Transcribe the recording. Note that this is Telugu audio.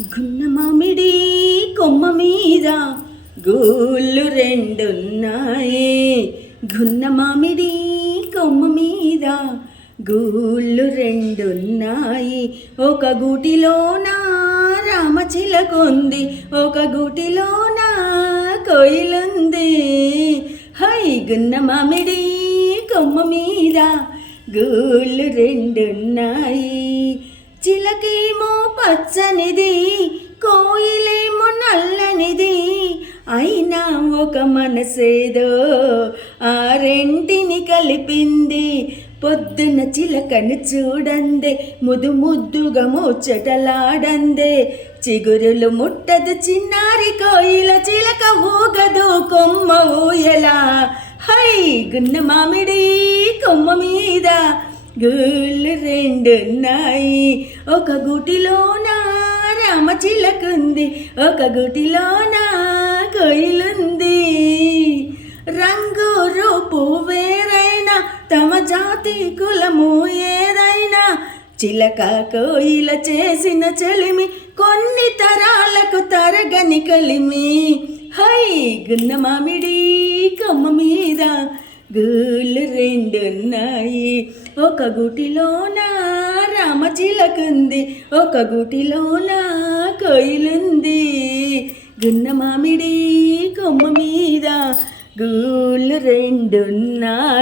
గున్న మామిడి కొమ్మ మీద గూళ్ళు రెండున్నాయి. గున్న మామిడి కొమ్మ మీద గూళ్ళు రెండున్నాయి. ఒక గూటిలోన రామచిలకుంది, ఒక గూటిలోన కోయిలుంది. హై గున్న మామిడి కొమ్మ మీద గూళ్ళు రెండున్నాయి. చిలకేమో పచ్చనిది, కోయిలేమో నల్లనిది, అయినా ఒక మనసేదో ఆ రెంటిని కలిపింది. పొద్దున చిలకను చూడందే, ముద్దు ముద్దుగా ముచ్చటలాడందే. చిగురులు ముట్టదు చిన్నారి కోయిల, చిలక ఊగదు కొమ్మ ఊయలా. హై గున్న మామిడి కొమ్మ మీద గూళ్ళు రెండున్నాయి. ఒక గూటిలోన రామచిలకుంది, ఒక గూటిలోన కోయిలుంది. రంగు రూపు వేరైనా, తమ జాతి కులము ఏదైనా, చిలక కోయిల చేసిన చెలిమి కొన్ని తరాలకు తరగని కలిమి. హై గున్న మామిడి కొమ్మ మీద గూళ్ళు రెండున్నాయి. ఒక గూటిలోన రామచిలకుంది, ఒక గూటిలోన కోయిలుంది. గున్న మామిడి కొమ్మ మీద గూళ్ళు రెండున్నాయి.